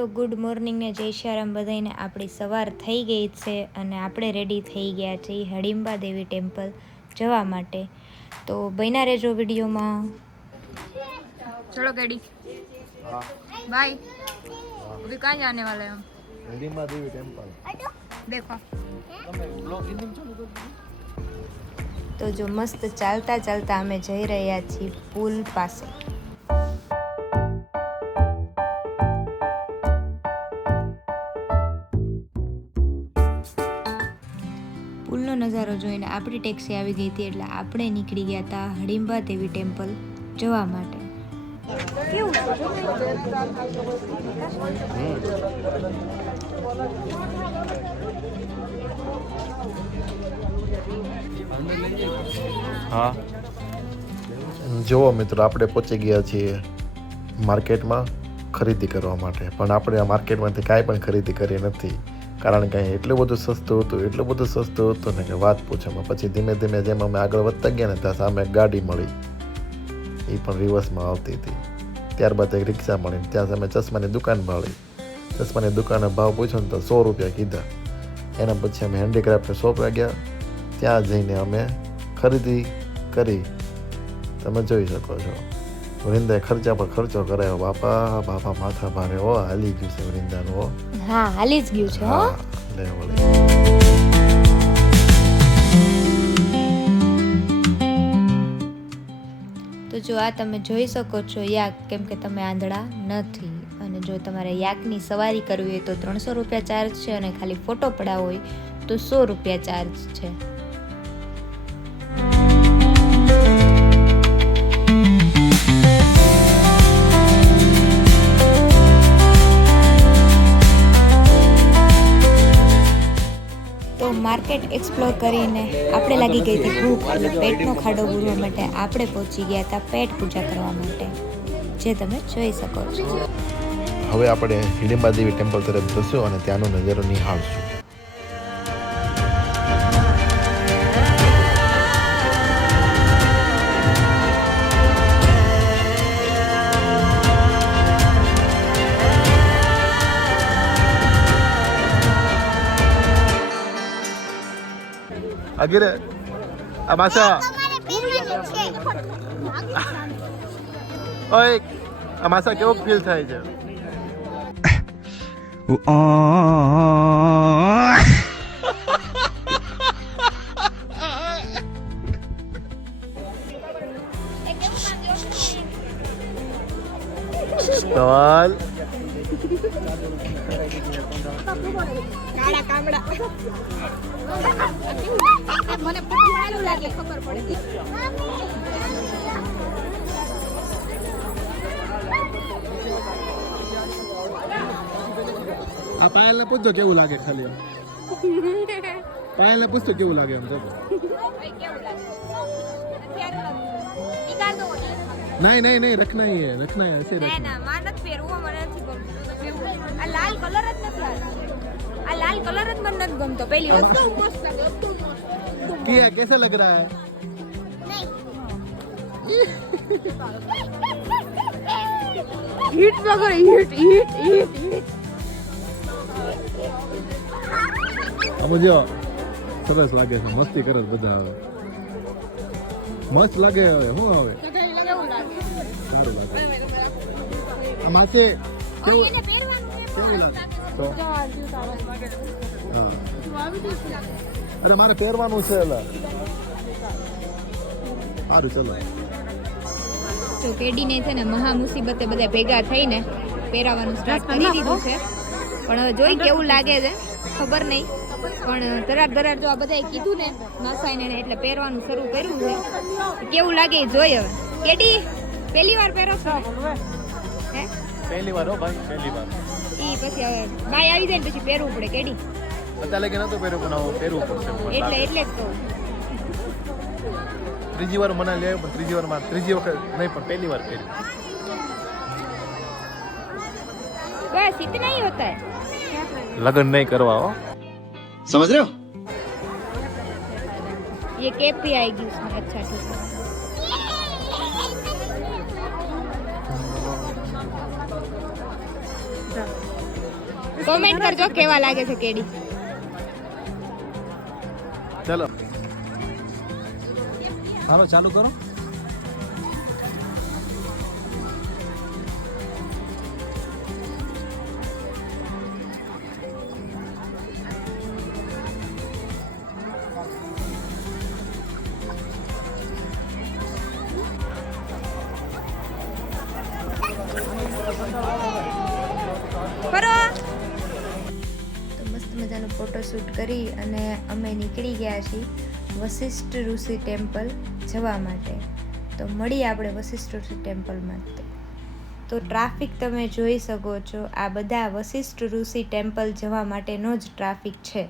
તો good morning ને જય શ્યારામ બધાને. આપણી સવાર થઈ ગઈ છે અને આપણે રેડી થઈ ગયા છીએ હડિંબા દેવી ટેમ્પલ જવા માટે. તો બન્યા રહેજો વિડીયોમાં. ચલો ગેડી बाय. अभी कहाँ जाने वाले हैं हम? हडिम्बा देवी टेम्पल. देखो તો જો મસ્ત ચાલતા ચાલતા અમે જઈ રહ્યા છીએ પુલ પાસે. પુલનો નજારો જોઈને આપણી ટેક્સી આવી ગઈ હતી એટલે આપણે નીકળી ગયા હતા હડિંબા દેવી ટેમ્પલ જવા માટે. કેવું હા જુઓ મિત્રો, આપણે પહોંચી ગયા છીએ માર્કેટમાં ખરીદી કરવા માટે. પણ આપણે આ માર્કેટમાંથી કાંઈ પણ ખરીદી કરી નથી, કારણ કે એટલું બધું સસ્તું હતું ને કે વાત પૂછવામાં. પછી ધીમે ધીમે જેમ અમે આગળ વધતા ગયા ને ત્યાં સામે એક ગાડી મળી, એ પણ રિવર્સમાં આવતી હતી. ત્યારબાદ એક રિક્ષા મળી, ત્યાં સામે ચશ્માની દુકાન મળી. ચશ્માની દુકાનનો ભાવ પૂછ્યો ને તો 100 રૂપિયા કીધા. એના પછી અમે હેન્ડીક્રાફ્ટની શોપમાં ગયા, ત્યાં જઈને અમે ખરીદી કરી. તમે જોઈ શકો છો વૃંદાએ ખર્ચા પર ખર્ચો કરાયો. બાપા માથા ભારે. હો હાલી ગયું છે વૃંદાનું. હો હા હાલી જ ગયું છે. હો લે વળે. તો જો આ તમે જોઈ શકો છો યાક, કેમ કે તમે આંધળા નથી. અને જો તમારે યાકની સવારી કરવી હોય તો 300 રૂપિયા ચાર્જ છે અને ખાલી ફોટો પડાવવો હોય તો 100 રૂપિયા ચાર્જ છે. માર્કેટ એક્સપ્લોર કરીને આપણે લાગી ગઈ હતી ભૂખ, એટલે પેટનો ખાડો પૂરવા માટે આપણે પહોંચી ગયા હતા પેટ પૂજા કરવા માટે, જે તમે જોઈ શકો છો. હવે આપણે હિડિંબા દેવી ટેમ્પલ તરફ જશું અને ત્યાંનો નજારો નિહાળશું. Agire, amasa. Oi, amasa કેવો ફીલ થાય છે? સ્ટોલ. કાળા કામડા. મને પટવાનું લાગે ખબર પડે. આ પાયલને પૂછજો કેવું લાગે. ખાલી પાયલને પૂછજો કેવું લાગે એમ. नहीं रखना ही है ऐसे रखना. ना मानत પહેરવો મને નથી ગમતો. આ લાલ કલર જ નથી આવતો. આ લાલ કલર જ મને નથી ગમતો. પહેલી વસ્તુ મસ્ત લાગે. क्या कैसा लग रहा है? हीट लग रही हीट. मुझे સરસ લાગે છે. મસ્તી કરે બધા. હવે મસ્ત લાગે. હવે શું આવે સારું લાગે. આમાંથી કેવું લાગે તો? હા અરે મારે પહેરવાનું છે. સારું ચલો. તો કેડીને છે ને મહા મુસીબતે બધા ભેગા થઈને પહેરાવાનું સ્ટાર્ટ કરી દીધું છે. પણ હવે જોઈ કેવું લાગે છે ખબર નહીં. પણ ધરાર જો આ બધાએ કીધું ને નસાઈને એટલે પહેરવાનું શરૂ કર્યું છે. કેવું લાગે એ જોઈ. હવે કેડી પહેલી વાર પહેરો છો? હે પહેલી વાર. હો ભાઈ પહેલી વાર. ઈ પછી હવે બાય આવી જાય ને પછી પહેરવું પડે. કેડી અત્યારે લગે નતો પહેર્યું પણ પહેરવું પડશે. એટલે જ કહું. ત્રીજી વાર મને લે, પણ ત્રીજી વખત નહીં, પણ પહેલી વાર પહેરી. બસ इतना ही होता है. लगन नहीं करवा हो. समझ रहे हो? ये कैप भी आएगी उसमें. अच्छा ठीक है. કોમેન્ટ કરજો કેવા લાગે છે કેડી. ચલો હાલો ચાલુ કરો. ફરો. તો મસ્ત મજાનો ફોટોશૂટ કરી અને અમે નીકળી ગયા છીએ વશિષ્ઠ ઋષિ ટેમ્પલ જવા માટે. તો મળીએ આપણે વશિષ્ઠ ઋષિ ટેમ્પલમાં. તો ટ્રાફિક તમે જોઈ શકો છો, આ બધા વશિષ્ઠ ઋષિ ટેમ્પલ જવા માટેનો જ ટ્રાફિક છે.